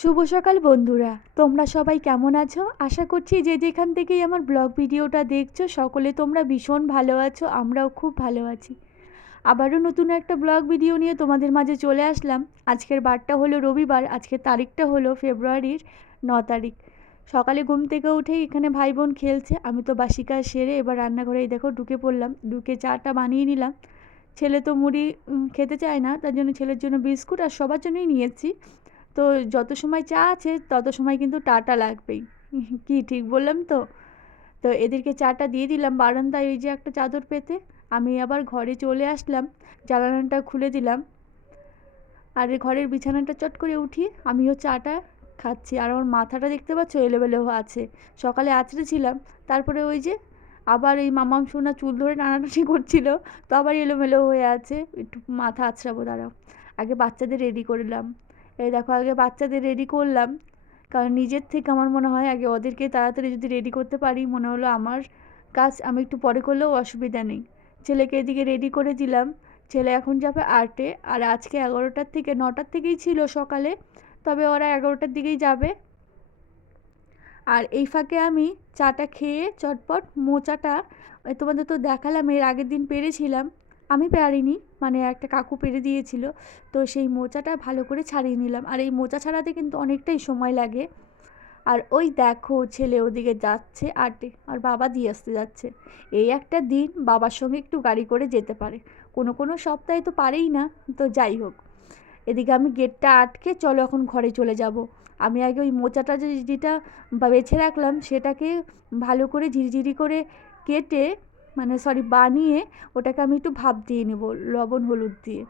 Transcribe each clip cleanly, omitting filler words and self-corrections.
শুভ সকাল বন্ধুরা, তোমরা সবাই কেমন আছো? আশা করছি যে যেখান থেকেই আমার ব্লগ ভিডিওটা দেখছো সকলে তোমরা ভীষণ ভালো আছো। আমরাও খুব ভালো আছি। আবারও নতুন একটা ব্লগ ভিডিও নিয়ে তোমাদের মাঝে চলে আসলাম। আজকের বারটা হলো রবিবার, আজকের তারিখটা হলো ফেব্রুয়ারির 9 তারিখ। সকালে ঘুম থেকে উঠেই এখানে ভাই বোন খেলছে। আমি তো বাসি কাজ সেরে এবার রান্নাঘরে এই দেখো ঢুকে পড়লাম। ঢুকে চাটা বানিয়ে নিলাম। ছেলে তো মুড়ি খেতে চায় না, তার জন্য ছেলের জন্য বিস্কুট আর সবার জন্যই নিয়েছি। তো যত সময় চা আছে তত সময় কিন্তু টাটা লাগবেই। কি ঠিক বললাম তো? তো এদেরকে চাটা দিয়ে দিলাম বারান্দায় ওই যে একটা চাদর পেতে। আমি আবার ঘরে চলে আসলাম, জানালাটা খুলে দিলাম। আর এই ঘরের বিছানাটা চট করে উঠিয়ে আমিও চাটা খাচ্ছি। আর আমার মাথাটা দেখতে পাচ্ছ এলোমেলো আছে, সকালে আঁচড়েছিলাম, তারপরে ওই যে আবার এই মামাম সোনা চুল ধরে টানাটানি করছিল, তো আবার এলোমেলো হয়ে আছে। একটু মাথা আঁচড়াবো, দাঁড়াও। আগে বাচ্চাদের রেডি করলাম। এই দেখো আগে বাচ্চাদের রেডি করলাম, কারণ নিজের থেকে আমার মনে হয় আগে ওদেরকে তাড়াতাড়ি যদি রেডি করতে পারি, মনে হলো আমার কাজ আমি একটু পরে করলেও অসুবিধা নেই। ছেলেকে এদিকে রেডি করে দিলাম। ছেলে এখন যাবে আর্টে, আর আজকে 11টার থেকে 9টার থেকেই ছিল সকালে, তবে ওরা 11টার দিকেই যাবে। আর এই ফাঁকে আমি চাটা খেয়ে চটপট মোচাটা তোমাদের তো দেখালাম, এর আগের দিন পেরেছিলাম। আমি পারিনি, মানে একটা কাকু পেরে দিয়েছিল। তো সেই মোচাটা ভালো করে ছাড়িয়ে নিলাম। আর এই মোচা ছাড়াতে কিন্তু অনেকটাই সময় লাগে। আর ওই দেখো ছেলে ওদিকে যাচ্ছে আটে, আর বাবা দিয়ে আসতে যাচ্ছে। এই একটা দিন বাবার সঙ্গে একটু গাড়ি করে যেতে পারে, কোনো কোনো সপ্তাহে তো পারেই না। তো যাই হোক, এদিকে আমি গেটটা আটকে চলো এখন ঘরে চলে যাব। আমি আগে ওই মোচাটা যেটা বেছে রাখলাম সেটাকে ভালো করে ঝিরিঝিরি করে কেটে, মানে সরি বানিয়ে, ওটাকে আমি একটু ভাপ দিয়ে নেব লবণ হলুদ দিয়ে।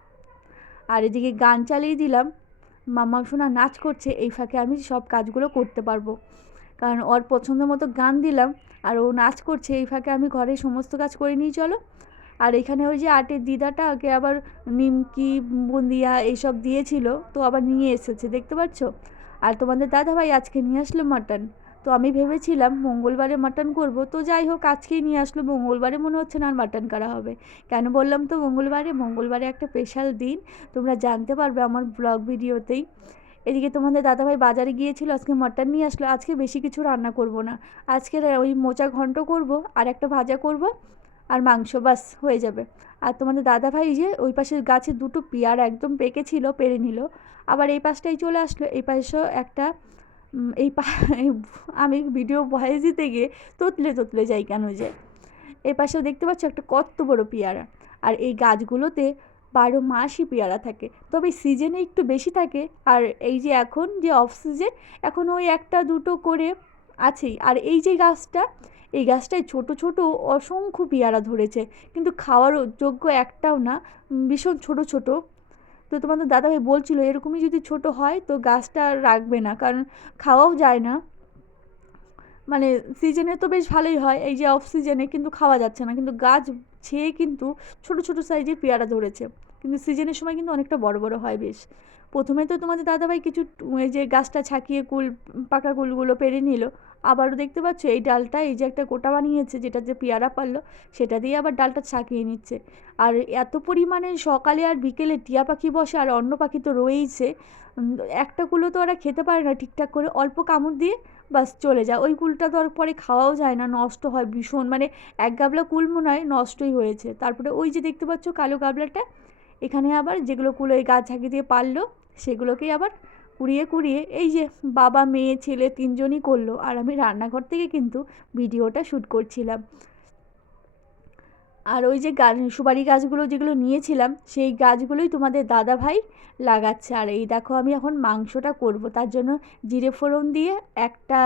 আর এদিকে গান চালিয়ে দিলাম, মাম্মা শোনা নাচ করছে, এই ফাঁকে আমি সব কাজগুলো করতে পারবো, কারণ ওর পছন্দ মতো গান দিলাম আর ও নাচ করছে, এই ফাঁকে আমি ঘরে সমস্ত কাজ করে নিই চলো। আর এখানে ওই যে আটের দিদাটা আগে আবার নিমকি বুন্দিয়া এইসব দিয়েছিল, তো আবার নিয়ে এসেছে দেখতে পাচ্ছ। আর তোমাদের দাদাভাই আজকে নিয়ে আসলো মাটন। তো আমি ভেবেছিলাম মঙ্গলবারে মাটন করব, তো যাই হোক আজকেই নিয়ে আসলো। মঙ্গলবারে মনে হচ্ছে না আর মাটন করা হবে। কেন বললাম তো মঙ্গলবারে? মঙ্গলবারে একটা স্পেশাল দিন, তোমরা জানতে পারবে আমার ব্লগ ভিডিওতেই। এদিকে তোমাদের দাদাভাই বাজারে গিয়েছিল, আজকে মাটন নিয়ে আসলো। আজকে বেশি কিছু রান্না করব না, আজকে ওই মোচা ঘন্ট করব আর একটা ভাজা করব আর মাংস, বাস হয়ে যাবে। আর তোমাদের দাদাভাই যে ওই পাশের গাছে দুটো পেয়ারা একদম পেকেছিল, পেরে নিল। আবার এই পাশটাই চলে আসলো, এই পাশেও একটা এই আমি ভিডিও ভয়েস দিতে গিয়ে তোতলে তোতলে যাই কেন যে। এই পাশেও দেখতে পাচ্ছ একটা কত বড় পেয়ারা। আর এই গাছগুলোতে 12 মাসই পেয়ারা থাকে, তবে সিজনে একটু বেশি থাকে। আর এই যে এখন যে অফ সিজন, এখন ওই একটা দুটো করে আছেই। আর এই যে গাছটা, এই গাছটায় ছোট ছোট অসংখ্য পেয়ারা ধরেছে, কিন্তু খাওয়ার যোগ্য একটাও না, ভীষণ ছোট ছোট। তো তোমাদের দাদাভাই বলছিল এরকমই যদি ছোট হয় তো গাছটা আর রাখবে না, কারণ খাওয়াও যায় না। মানে সিজনে তো বেশ ভালোই হয়, এই যে অফ সিজনে কিন্তু খাওয়া যাচ্ছে না, কিন্তু গাছ ছেয়ে কিন্তু ছোট ছোট সাইজের পেয়ারা ধরেছে। কিন্তু সিজনের সময় কিন্তু অনেকটা বড় বড় হয় বেশ। প্রথমে তো তোমাদের দাদাভাই কিছু এই যে গাছটা ছাকিয়ে কুল, পাকা কুলগুলো পেরে নিল। আবারও দেখতে পাচ্ছ এই ডালটা, এই যে একটা গোটা বানিয়েছে যেটা যে পেয়ারা পারলো, সেটা দিয়ে আবার ডালটা ছাকিয়ে নিচ্ছে। আর এত পরিমাণে সকালে আর বিকেলে টিয়া পাখি বসে, আর অন্য পাখি তো রয়েইছে। একটা কুলো তো ওরা খেতে পারে না ঠিকঠাক করে, অল্প কামড় দিয়ে বাস চলে যায়। ওই কুলটা তো আর পরে খাওয়াও যায় না, নষ্ট হয় ভীষণ, মানে এক গাবলা কুল মনে হয় নষ্টই হয়েছে। তারপরে ওই যে দেখতে পাচ্ছ কালো গাবলাটা, এখানে আবার যেগুলো কুলো এই গাছ ঝাঁকি দিয়ে পারলো সেগুলোকেই আবার কুড়িয়ে কুড়িয়ে এই যে বাবা মেয়ে ছেলে তিনজনই করলো। আর আমি রান্নাঘর থেকে কিন্তু ভিডিওটা শ্যুট করছিলাম। আর ওই যে সুপারি গাছগুলো যেগুলো নিয়েছিলাম সেই গাছগুলোই তোমাদের দাদাভাই লাগাচ্ছে। আর এই দেখো আমি এখন মাংসটা করব, তার জন্য জিরে ফোড়ন দিয়ে একটা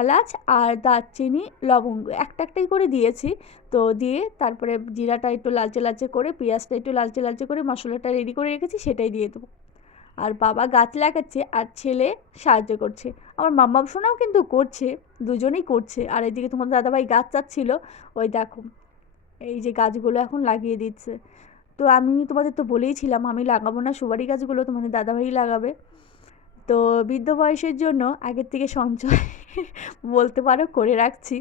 এলাচ আর দারচিনি লবঙ্গ একটা একটাই করে দিয়েছি। তো দিয়ে তারপরে জিরাটা একটু লালচে লালচে করে, পেঁয়াজটা একটু লালচে লালচে করে মশলাটা রেডি করে রেখেছি, সেটাই দিয়ে দেবো। আর বাবা গাছ লাগাচ্ছে আর ছেলে সাহায্য করছে, আমার মাম্মা সোনাও কিন্তু করছে, দুজনেই করছে। আর এদিকে তোমার দাদাভাই গাছ চাচ্ছিল, ওই দেখো এই যে গাছগুলো এখন লাগিয়ে দিচ্ছে। তো আমি তোমাদের তো বলেইছিলাম আমি লাগাবো না সুপারি গাছগুলো, তোমাদের দাদাভাই লাগাবে। তো বৃদ্ধ বয়সের জন্য আগের থেকে সঞ্চয় বলতে পারো করে রাখছি।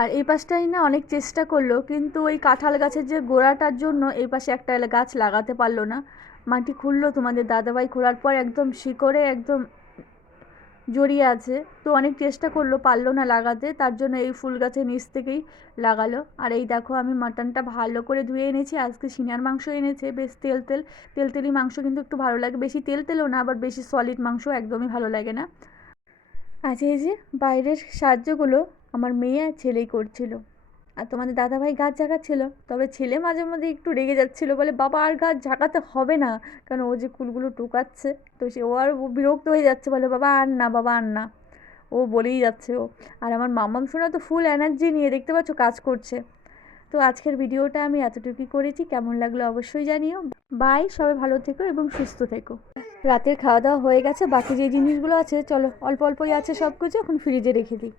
আর এই পাশটাই না অনেক চেষ্টা করলো, কিন্তু ওই কাঁঠাল গাছের যে গোড়াটার জন্য এই পাশে একটা গাছ লাগাতে পারলো না। মাটি খুললো তোমাদের দাদাভাই, খোলার পর একদম শিকড়ে একদম জড়িয়ে আছে। তো অনেক চেষ্টা করলো, পারলো না লাগাতে, তার জন্য এই ফুল গাছের নিচ থেকেই লাগালো। আর এই দেখো আমি মাটনটা ভালো করে ধুয়ে এনেছি, আজকে সিনার মাংস এনেছে, বেশ তেলতেলি মাংস কিন্তু একটু ভালো লাগে, বেশি তেলও না, আবার বেশি সলিড মাংস একদমই ভালো লাগে না। আচ্ছা, এই যে বাইরের সাহায্যগুলো আমার মেয়ে আর ছেলেই করছিল। আর তোমাদের দাদাভাই গাছ ঝাঁকাচ্ছিল, তবে ছেলে মাঝে মধ্যে একটু রেগে যাচ্ছিলো, বলে বাবা আর গাছ ঝাঁকাতে হবে না, কারণ ও যে কুলগুলো টুকাচ্ছে, তো সে ও আর বিরক্ত হয়ে যাচ্ছে, বলে বাবা আর না, বাবা আর না, ও বলেই যাচ্ছে ও। আর আমার মাম্মাম শোনা তো ফুল এনার্জি নিয়ে, দেখতে পাচ্ছ কাজ করছে। তো আজকের ভিডিওটা আমি এতটুকুই করেছি, কেমন লাগলো অবশ্যই জানিও। বাই, সবাই ভালো থেকো এবং সুস্থ থেকো। রাতের খাওয়া দাওয়া হয়ে গেছে, বাকি যে জিনিসগুলো আছে চলো, অল্প অল্পই আছে সব কিছু, এখন ফ্রিজে রেখে দিই।